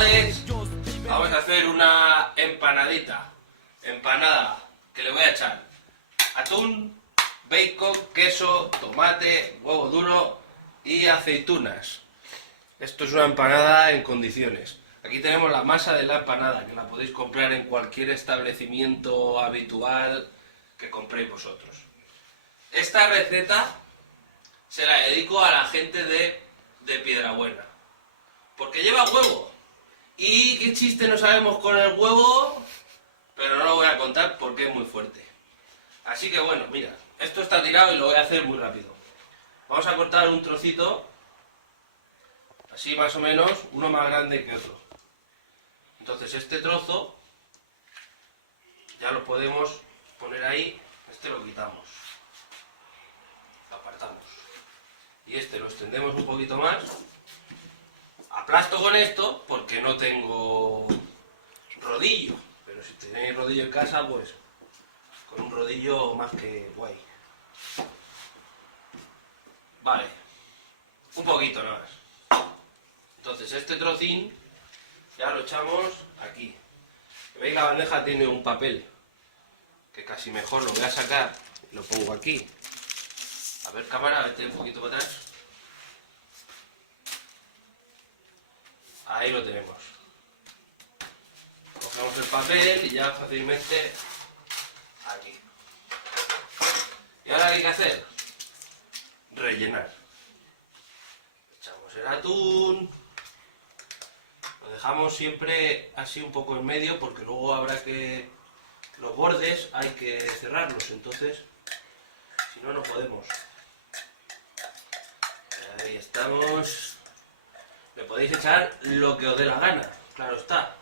chavales, vamos a hacer una empanadita. Empanada que le voy a echar atún, bacon, queso, tomate, huevo duro y aceitunas. Esto es una empanada en condiciones. Aquí tenemos la masa de la empanada, que la podéis comprar en cualquier establecimiento habitual que compréis vosotros. Esta receta se la dedico a la gente de Piedrabuena, porque lleva huevo. Y qué chiste no sabemos con el huevo, pero no lo voy a contar porque es muy fuerte. Así que bueno, mira, esto está tirado y lo voy a hacer muy rápido. Vamos a cortar un trocito, así más o menos, uno más grande que otro. Entonces este trozo ya lo podemos poner ahí, este lo quitamos, lo apartamos. Y este lo extendemos un poquito más. Aplasto con esto porque no tengo rodillo, pero si tenéis rodillo en casa, pues con un rodillo más que guay. Vale, un poquito nada más. Entonces este trocín ya lo echamos aquí. ¿Veis? La bandeja tiene un papel que casi mejor lo voy a sacar y lo pongo aquí. A ver, cámara, vete un poquito para atrás. Ahí lo tenemos. Cogemos el papel y ya fácilmente aquí. ¿Y ahora qué hay que hacer? Rellenar. Echamos el atún. Lo dejamos siempre así un poco en medio porque luego habrá que... los bordes hay que cerrarlos, entonces si no, no podemos. Ahí estamos. Le podéis echar lo que os dé la gana, claro está.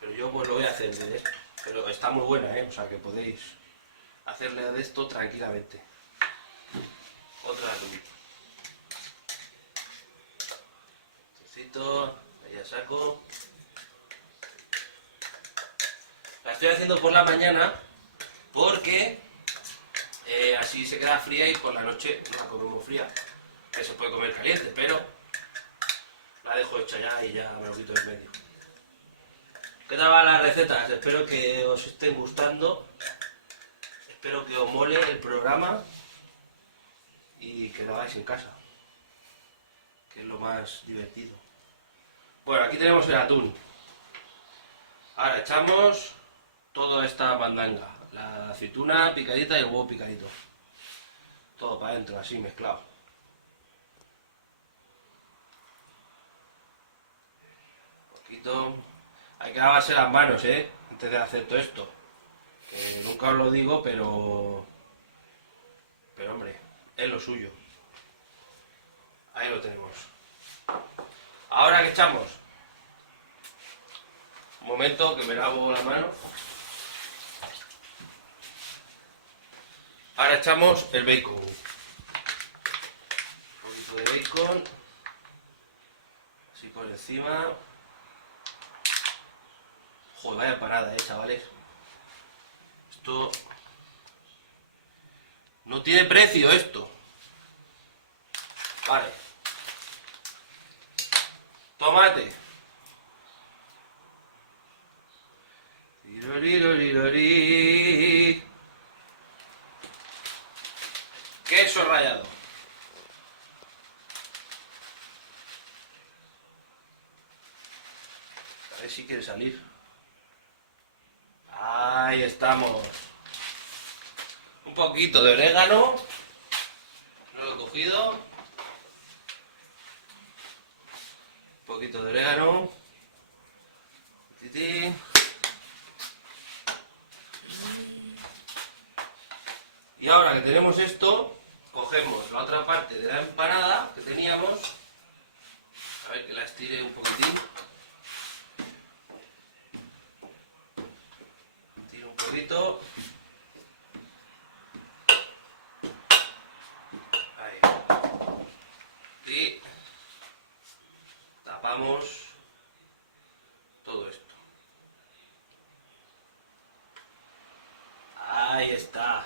Pero yo pues lo voy a hacer de esto. Pero está muy buena, o sea que podéis hacerle de esto tranquilamente. Otra atún. Trocito, ahí ya saco. La estoy haciendo por la mañana porque así se queda fría y por la noche no la comemos fría. Que se puede comer caliente, pero la dejo hecha ya y ya me lo quito del medio. ¿Qué tal van las recetas? Espero que os estén gustando. Espero que os mole el programa y que lo hagáis en casa, que es lo más divertido. Bueno, aquí tenemos el atún. Ahora echamos toda esta mandanga, la aceituna picadita y el huevo picadito. Todo para adentro, así mezclado. Un poquito. Hay que lavarse las manos, antes de hacer todo esto. Que nunca os lo digo, pero hombre, es lo suyo. Ahí lo tenemos. Ahora que echamos. Un momento que me lavo la mano. Ahora echamos el bacon. Un poquito de bacon. Así por encima. Joder, vaya parada, chavales. Esto... no tiene precio esto. Vale. Tomate. Queso rallado. A ver si quiere salir. Ahí estamos. Un poquito de orégano. No lo he cogido. Un poquito de orégano. Y ahora que tenemos esto, cogemos la otra parte de la empanada que teníamos. A ver que la estire un poquitín. Tiro un poquito. Ahí. Y tapamos todo esto. Ahí está.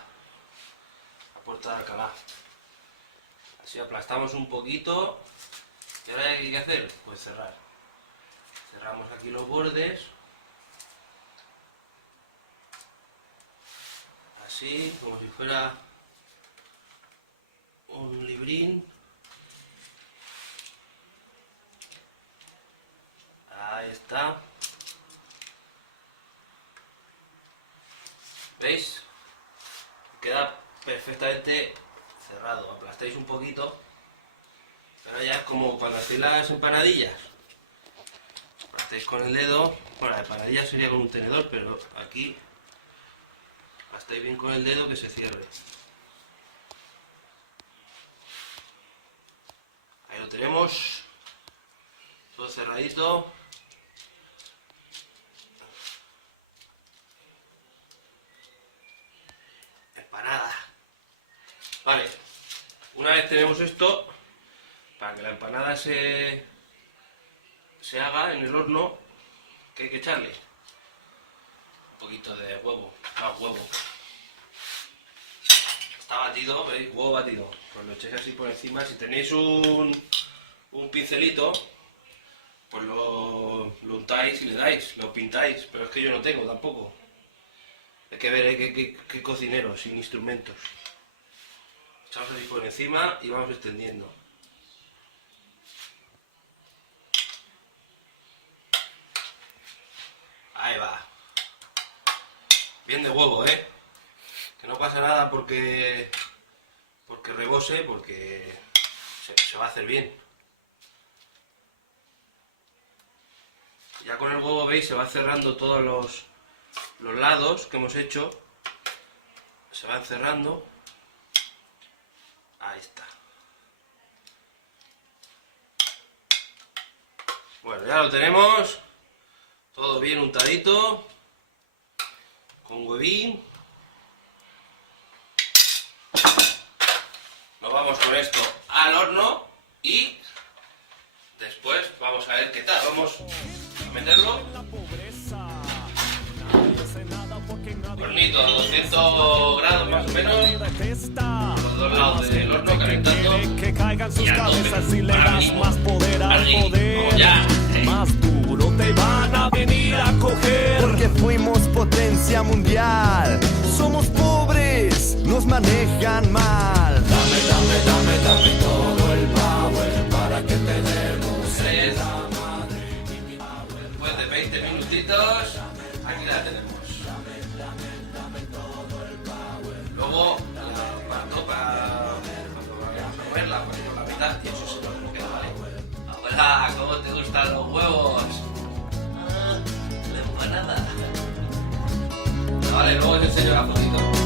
La puerta de Alcalá. Así aplastamos un poquito. ¿Y ahora qué hay que hacer? Pues cerrar. Cerramos aquí los bordes. Así, como si fuera un librín. Ahí está. ¿Veis? Queda perfectamente cerrado. Aplastáis un poquito. Ahora ya es como cuando hacéis las empanadillas. Aplastáis con el dedo. Bueno, la empanadilla sería con un tenedor, pero aquí aplastáis bien con el dedo que se cierre. Ahí lo tenemos. Todo cerradito. Empanada. Vale, una vez tenemos esto, para que la empanada se haga en el horno, ¿qué hay que echarle? Un poquito de huevo, más huevo. Está batido, ¿veis? Huevo batido. Pues lo echáis así por encima. Si tenéis un pincelito, pues lo untáis y le dais, lo pintáis, pero es que yo no tengo tampoco. Hay que ver qué cocinero, sin instrumentos. Echamos así por encima y vamos extendiendo. Ahí va. Bien de huevo, ¿eh? Que no pasa nada porque rebose, porque se va a hacer bien. Ya con el huevo, veis, se va cerrando todos los lados que hemos hecho. Se van cerrando. Ahí está. Bueno, ya lo tenemos. Todo bien untadito. Con huevín. Nos vamos con esto al horno y después vamos a ver qué tal. Vamos a meterlo. Hornito a 200 grados más o menos. Los dos lados del horno calentando. Y a tope. Para mí, como ya. Más duro te van a venir a coger. Porque fuimos potencia mundial. Somos pobres, nos manejan mal. Dame, dame, dame, dame todo el power para que te demos la madre. Después de 20 minutitos, aquí la tenemos. Luego la parto para moverla, por la mitad y eso se lo queda, ¿vale? Hola, ¿cómo te gustan los huevos? La empanada. Vale, luego te enseño la fotito.